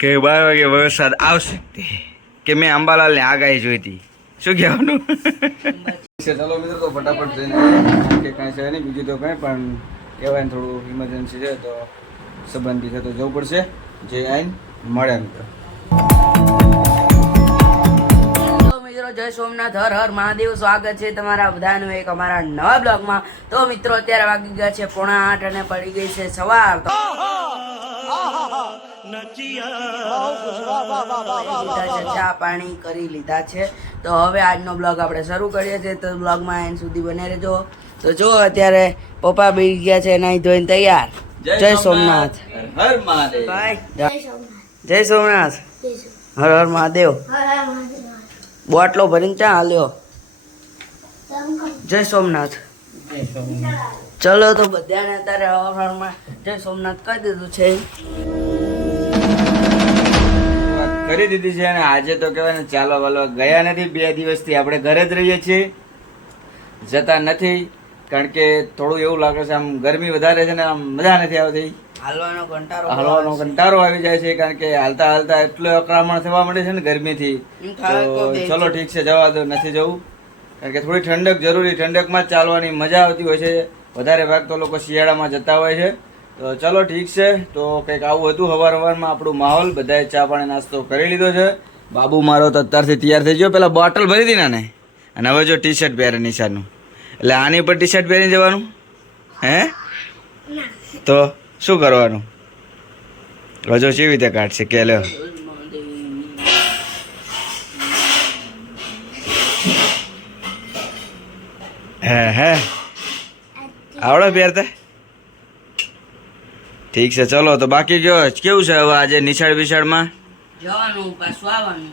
કે બાર વાગે વરસાદ આવશે કે મેં અંબાલાલને આગાહી જોઈ હતી. શું કહેવાનું? ચાલો મિત્રો તો ફટાફટ જઈને કે કાંઈ છે નહીં બીજું તો કાંઈ પણ કહેવાય ને થોડું ઇમરજન્સી છે તો સંબંધી છે તો જવું પડશે. જે આઈને મળે મિત્રો. તો મિત્રો જય સોમનાથ હર હર મહાદેવ સ્વાગત છે તમારા બધાનું એક અમારા નવા બ્લોગમાં. તો મિત્રો અત્યારે વાગી ગયા છે પોણા આઠ અને પડી ગઈ છે સવાર. તો ચા પાણી કરી લીધા છે. તો હવે આજનો બ્લોગ આપણે શરૂ કરીએ છીએ. તો બ્લોગમાં એન સુધી બને રહેજો. તો જો અત્યારે પપ્પા બી ગયા છે નાઈ ધોઈને તૈયાર. જય સોમનાથ. હર મહાદેવ. જય સોમનાથ. હર હર મહાદેવ. બોટલો ભરીને ચા હાલ્યો જય સોમનાથ. ચલો તો બધાને અત્યારે હવારમાં જય સોમનાથ કહી દીધું છે. કરી દીધી છે અને આજે તો કહેવાય ને ચાલો વાલો ગયા નથી બે દિવસથી. આપણે ઘરે જ રહીએ છીએ. જતા નથી કારણ કે થોડું એવું લાગે છે આમ ગરમી વધારે છે ને આમ મજા નથી આવતી. હાલવાનો કંટારો હાલવાનો કંટારો આવી જાય છે કારણ કે હાલતા હાલતા એટલું અકળામણ થવા મળે છે ને ગરમીથી. તો તો ચલો ઠીક છે જવા દો નથી જવું. કારણ કે થોડી ઠંડક જરૂરી ઠંડકમાં જ ચાલવાની મજા આવતી હોય છે. વધારે ભાગ તો લોકો શિયાળામાં જતા હોય છે. તો ચલો ઠીક છે. તો કંઈક આવું હતું હવાર હવારમાં આપણું માહોલ. બધાએ ચા પાણી નાસ્તો કરી લીધો છે. બાબુ મારો તો અત્યારથી તૈયાર થઈ ગયો. પેલા બોટલ ભરી હતી ને અને હવે જો ટી શર્ટ પહેરે નિશાનું એટલે આની પર ટી શર્ટ પહેરી જવાનું? હે? તો શું કરવાનું? હજુ કેવી રીતે કાઢશે કે લ્યો. હે હે. આવડો પહેરતા? ઠીક છે ચલો તો બાકી કયો કેવું છે હવે આજે નિશાળ બિશાળમાં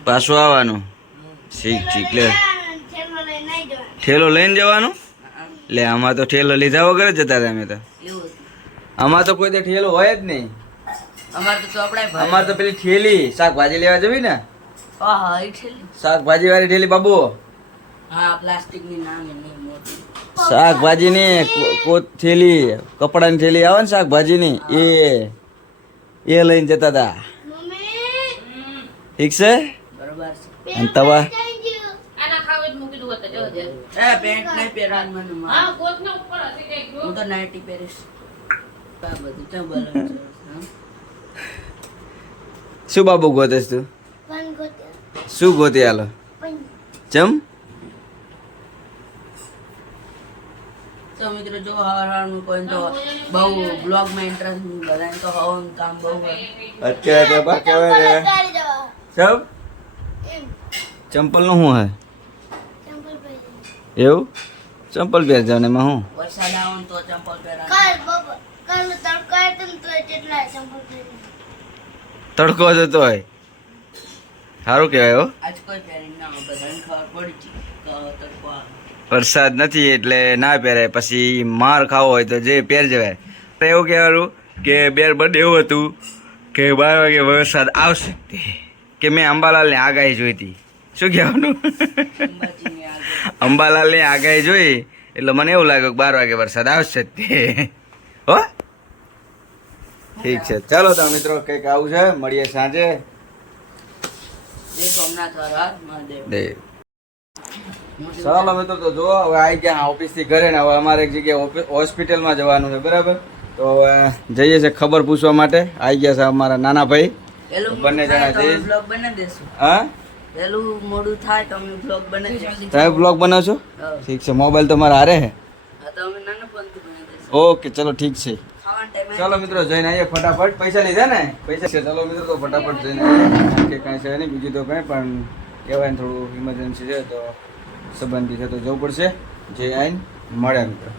પાછું આવવાનું. ઠીક ઠીક લે. ઠેલો લઈને જવાનું? લે આમાં તો ઠેલો લીધા વગર જ જતા હતા અમે તો. આમાં તો કોઈ તો ઠેલો હોય જ નહીં. અમારે તો ચોપડાય અમારે તો પેલી ઠેલી શાકભાજી લેવા જવી ને? શાકભાજી વાળી ઠેલી બાબુ. હા પ્લાસ્ટિકની નાની નહીં મોટી. શાકભાજીની કો- કો- થેલી કપડાની થેલી આવે ને શાકભાજીની એ એ લઈને જતા હતા ઠીક છે? બરોબર છે. અને તવા? એ પેન્ટ નહીં પહેરવાનું મને મારે. હું તો નાઇટી પહેરીશ. આ બધું ક્યાં balance છે? હા? શું બાબુ ગોતે તું? શું ગોતી હાલો ચમ? મિત્રો જો હવાર હવારનું કોઈ તો બહુ બ્લોગમાં ઇન્ટરેસ્ટ બધાને તો હવાનું કામ બહુ હોય અત્યારે તો બા કહેવાય ને સબ ચંપલનું શું હે? એવું? ચંપલ પહેર જાવ ને એમાં હું? વરસાદ આવે ને તો ચંપલ પહેરવાનું તડકો જતો હોય સારું કહેવાય હો. આજ કોઈ પહેરીને ના હોય બધાને ખબર પડી છે કે હવે તડકો આવે. વરસાદ નથી એટલે ના પહેરાય. પછી માર ખાવો હોય તો જે પહેર જવાય. તો એવું કહેવાનું કે બેર બર્થડે એવું હતું કે બાર વાગે વરસાદ આવશે કે મેં અંબાલાલની આગાહી જોઈ હતી. શું કહેવાનું? અંબાલાલની આગાહી જોઈ એટલે મને એવું લાગ્યું કે બાર વાગે વરસાદ આવશે તે. હો? ઠીક છે. ચાલો તો મિત્રો કંઈક આવું છે. મળીએ સાંજે. જય સોમનાથ મહાદેવ. ચાલો મિત્રો તો જો હવે આવી ગયા ઓફિસથી ઘરે ને હવે અમારે એક જગ્યાએ હોસ્પિટલમાં જવાનું છે બરાબર? તો હવે જઈએ છે ખબર પૂછવા માટે. આવી ગયા છે અમારા નાના ભાઈ. બંને જણા દેશું. હા? પેલું મોડું થાય તો અમે બ્લોગ બનાવી તમે બ્લોગ બનાવશો ઠીક છે મોબાઈલ તમારા હારે હે. હા તો અમે નાના ફોનથી બનાવી દેશું. ઓકે ચલો ઠીક છે. ચલો મિત્રો જઈને આવીએ ફટાફટ. પૈસા લીધા ને? પૈસા છે. ચાલો મિત્રો તો ફટાફટ જઈને કે કાંઈ છે નહીં બીજું તો કાંઈ પણ કહેવાય ને થોડું ઇમરજન્સી છે તો સંબંધી છે તો જવું પડશે. જે આવીને મળે મિત્રો.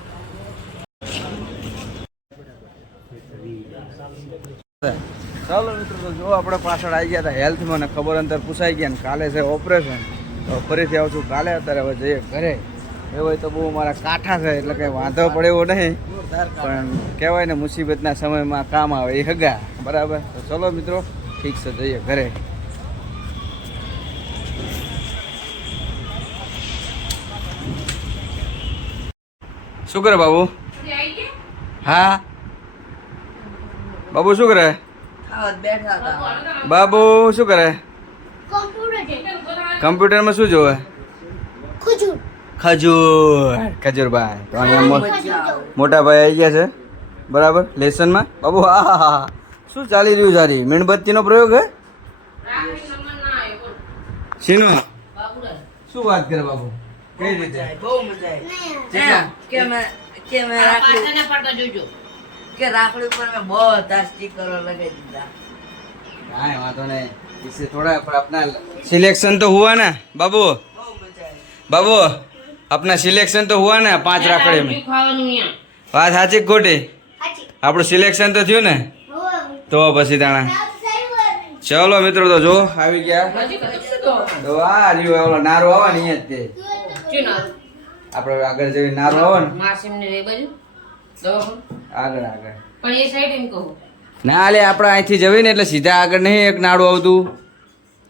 ચાલો મિત્રો તો જો આપણે પાછળ આવી ગયા હતા હેલ્થમાં ને ખબર અંતર પૂછાઈ ગયા ને કાલે છે ઓપરેશન. તો ફરીથી આવશું કાલે અત્યારે હવે જઈએ ઘરે. એ હોય તો બહુ મારા કાંઠા છે એટલે કંઈ વાંધો પડે એવો નહીં. પણ કહેવાય ને મુસીબતના સમયમાં કામ આવે એ હગા. બરાબર? તો ચલો મિત્રો ઠીક છે જઈએ ઘરે. શું કરે બાબુ? હા? બાબુ શું કરે? બાબુ શું કરે? કમ્પ્યુટરમાં શું જોવે? ખજૂર. ખજૂરભાઈ તો અહીંયા. મોટા ભાઈ આવી ગયા છે. બરાબર? લેસનમાં? બાબુ હા હા શું ચાલી રહ્યું સારી મીણબત્તીનો પ્રયોગ હે? શીનું? શું વાત કરે બાબુ? કઈ રીતે? બહુ મજા આવી. કે મેં કે મેં રાખડી પડતા જોજો. કે રાખડી ઉપર મેં બહુ સ્ટીકરો લગાવી દીધા. કાંઈ વાંધો નહીં. સિલેક્શન તો હુઆ ને બાબુ બાબુ આપના સિલેક્શન તો હુઆ ને પાંચ રાખડી મેં વાત સાચી ખોટી? આપણું સિલેક્શન તો થયું ને? તો પછી તાણા ચલો મિત્રો તો જો આવી ગયા. તો આ રહ્યો નારો આવવાની જ તે. આપણે આગળ જેવી નારો આવે ને. આગળ આગળ. ના લે આપણે અહીંથી જવી ને એટલે સીધા આગળ નહીં એક નાડું આવતું.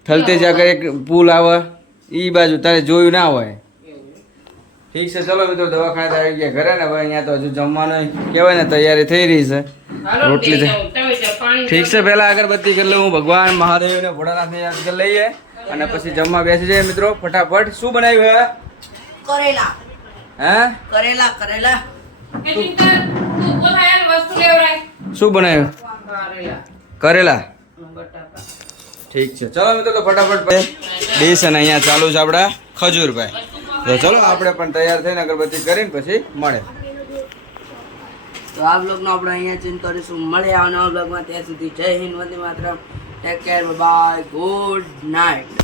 થલતેજ આગળ એક પુલ આવે. એ બાજુ તારે જોયું ના હોય. ઠીક છે ચલો મિત્રો દવાખાને આવી ગયા ઘરે ને હવે અહીંયા તો હજુ જમવાનું કહેવાય ને તૈયારી થઈ રહી છે. રોટલી ઠીક છે પહેલા અગરબત્તી કરી લઉં ભગવાન મહાદેવ ને ભોળાનાથને યાદ કરી લઈએ. અને પછી જમવા બેસી જઈએ મિત્રો ફટાફટ. શું બનાવ્યું કરેલા. હે? કરેલા કરેલા. શું બનાવ્યું? કરેલા. ઠીક છે. ચલો મિત્રો તો ફટાફટ અને અહીંયા ચાલુ છે આપણા. ખજૂરભાઈ. તો ચલો આપણે પણ તૈયાર થઈને અગરબત્તી કરીને પછી મળે. તો આ બ્લોગનો આપણે અહીંયા ચેન્જ કરીશું. મળે આવનારા બ્લોગમાં ત્યાં સુધી જય હિન્દ વંદે માત્ર take care bye good night